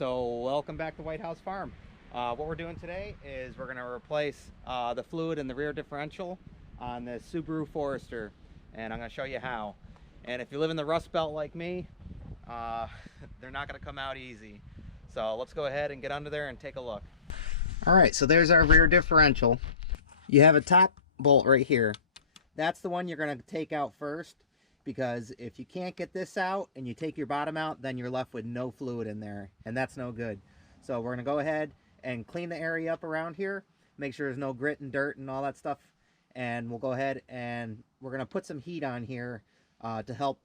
So welcome back to White House Farm. What we're doing today is we're going to replace the fluid in the rear differential on the Subaru Forester, and I'm going to show you how. And if you live in the Rust Belt like me, they're not going to come out easy. So let's go ahead and get under there and take a look. All right, so there's our rear differential. You have a top bolt right here. That's the one you're going to take out first, because if you can't get this out and you take your bottom out, then you're left with no fluid in there, and that's no good. So we're going to go ahead and clean the area up around here, make sure there's no grit and dirt and all that stuff, and we'll go ahead and we're going to put some heat on here to help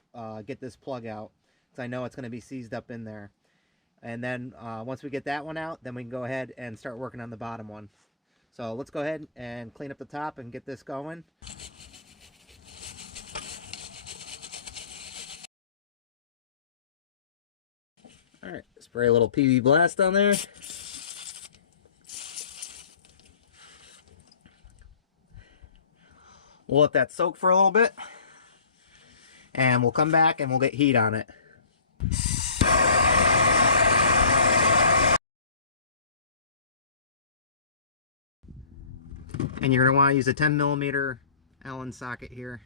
get this plug out, because I know it's going to be seized up in there. And then once we get that one out, then we can go ahead and start working on the bottom one. So let's go ahead and clean up the top and get this going. All right, spray a little PB Blast on there. We'll let that soak for a little bit, and we'll come back and we'll get heat on it. And you're going to want to use a 10mm Allen socket here.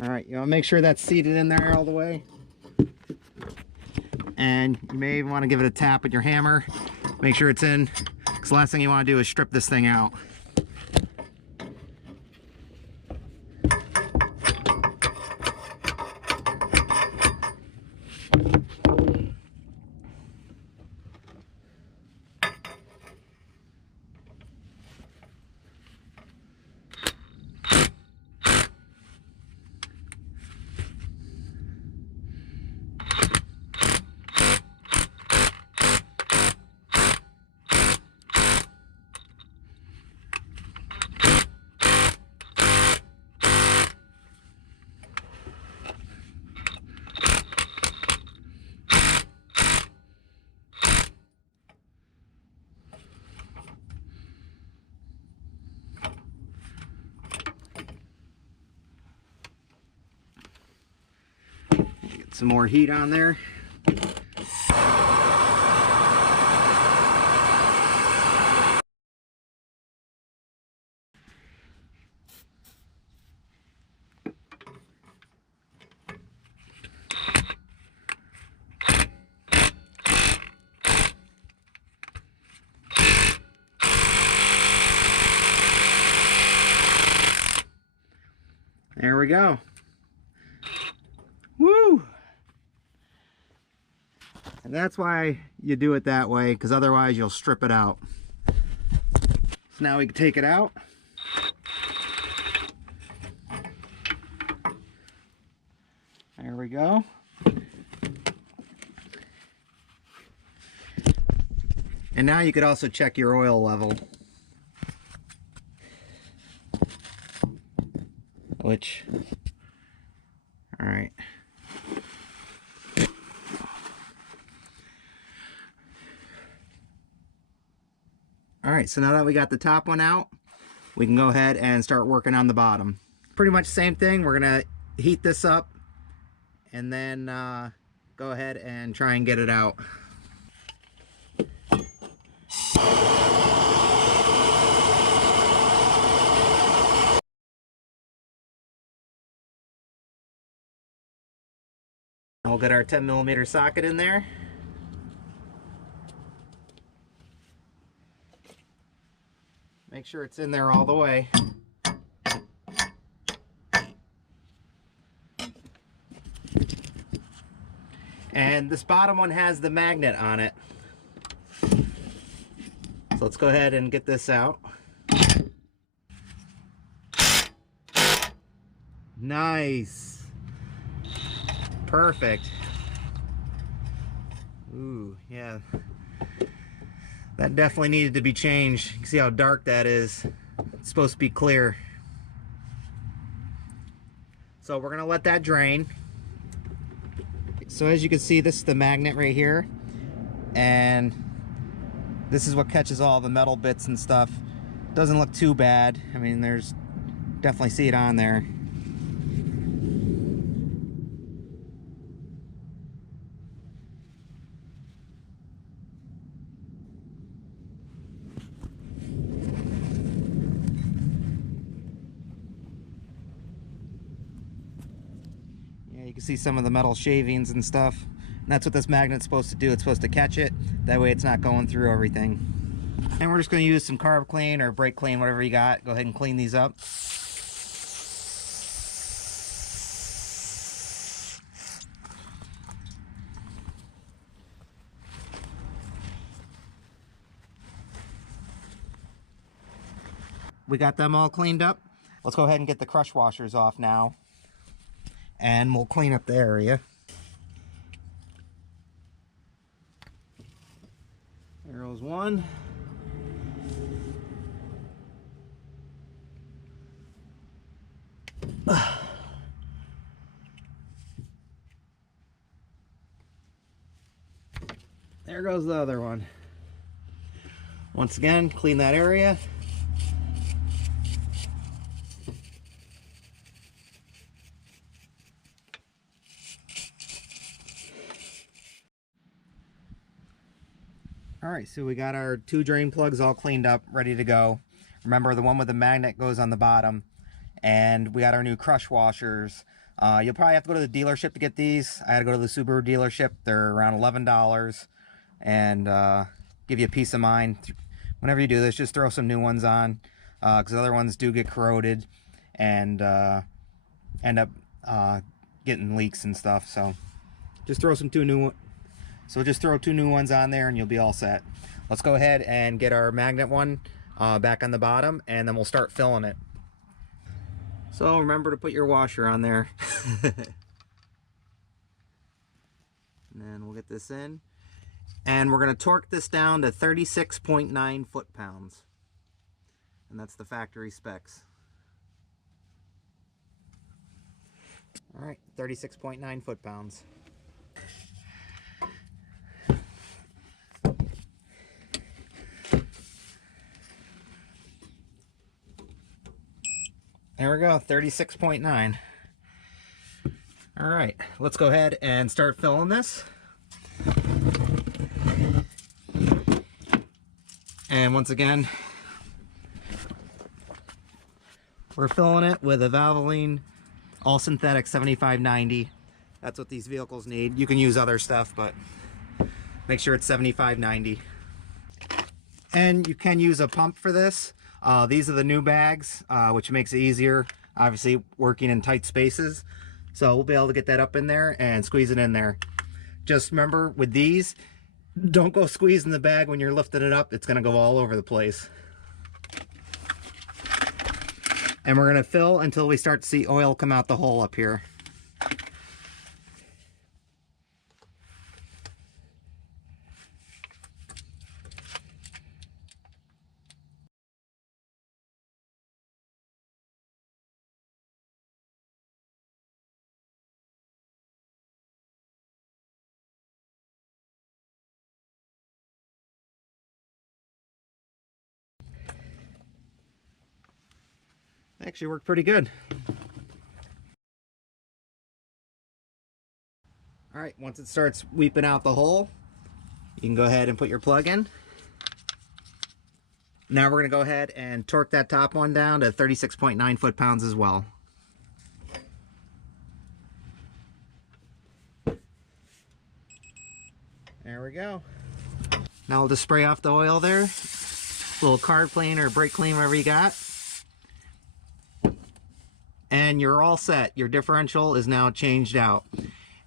All right, you want to make sure that's seated in there all the way. And you may even want to give it a tap with your hammer. Make sure it's in, because the last thing you want to do is strip this thing out. Get some more heat on there. There we go. Woo! And that's why you do it that way, because otherwise you'll strip it out. So now we can take it out. There we go. And now you could also check your oil level, which, all right. All right, so now that we got the top one out, we can go ahead and start working on the bottom. Pretty much same thing. We're gonna heat this up and then go ahead and try and get it out. We'll get our 10mm socket in there. Make sure it's in there all the way. And this bottom one has the magnet on it. So let's go ahead and get this out. Nice. Perfect. Ooh, yeah. That definitely needed to be changed. You can see how dark that is. It's supposed to be clear. So we're gonna let that drain. So as you can see, this is the magnet right here. And this is what catches all the metal bits and stuff. Doesn't look too bad. I mean, there's Definitely see it on there. Yeah, you can see some of the metal shavings and stuff. And that's what this magnet's supposed to do. It's supposed to catch it. That way it's not going through everything. And we're just going to use some carb clean or brake clean, whatever you got. Go ahead and clean these up. We got them all cleaned up. Let's go ahead and get the crush washers off now. And we'll clean up the area. There goes one. There goes the other one. Once again, clean that area. All right, so we got our 2 drain plugs all cleaned up, ready to go. Remember, the one with the magnet goes on the bottom. And we got our new crush washers. You'll probably have to go to the dealership to get these. I had to go to the Subaru dealership. They're around $11. And give you peace of mind. Whenever you do this, just throw some new ones on. Because other ones do get corroded. And end up getting leaks and stuff. So just throw some 2 new ones. So just throw 2 new ones on there and you'll be all set. Let's go ahead and get our magnet one back on the bottom, and then we'll start filling it. So remember to put your washer on there. And then we'll get this in. And we're going to torque this down to 36.9 foot-pounds. And that's the factory specs. All right, 36.9 foot-pounds. There we go, 36.9. All right, let's go ahead and start filling this. And once again, we're filling it with a Valvoline all synthetic 7590. That's what these vehicles need. You can use other stuff, but make sure it's 7590. And you can use a pump for this. These are the new bags, which makes it easier, obviously, working in tight spaces. So we'll be able to get that up in there and squeeze it in there. Just remember, with these, don't go squeezing the bag when you're lifting it up. It's going to go all over the place. And we're going to fill until we start to see oil come out the hole up here. Actually worked pretty good. All right, once it starts weeping out the hole, you can go ahead and put your plug in. Now we're going to go ahead and torque that top one down to 36.9 foot-pounds as well. There we go. Now we'll just spray off the oil there. A little carb clean or brake clean, whatever you got. And you're all set. Your differential is now changed out.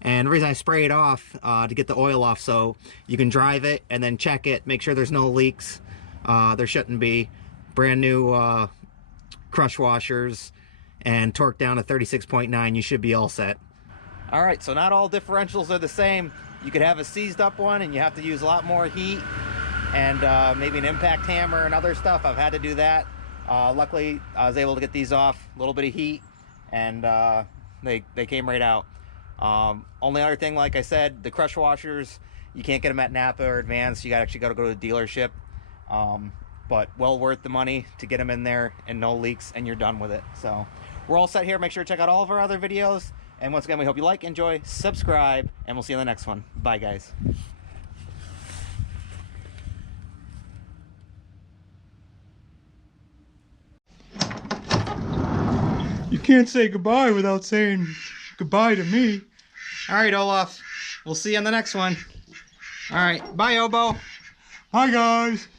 And the reason I spray it off to get the oil off, so you can drive it and then check it, make sure there's no leaks. There shouldn't be. Brand new crush washers and torque down to 36.9. You should be all set. All right, so not all differentials are the same. You could have a seized up one and you have to use a lot more heat and maybe an impact hammer and other stuff. I've had to do that. Luckily, I was able to get these off, a little bit of heat, and they came right out. Only other thing, like I said, the crush washers, you can't get them at Napa or Advance. You actually got to go to the dealership. but well worth the money to get them in there and no leaks, and you're done with it. So we're all set here. Make sure to check out all of our other videos. And once again, we hope you like, enjoy, subscribe, and we'll see you in the next one. Bye, guys. You can't say goodbye without saying goodbye to me. All right, Olaf. We'll see you on the next one. All right. Bye, Obo. Hi, guys.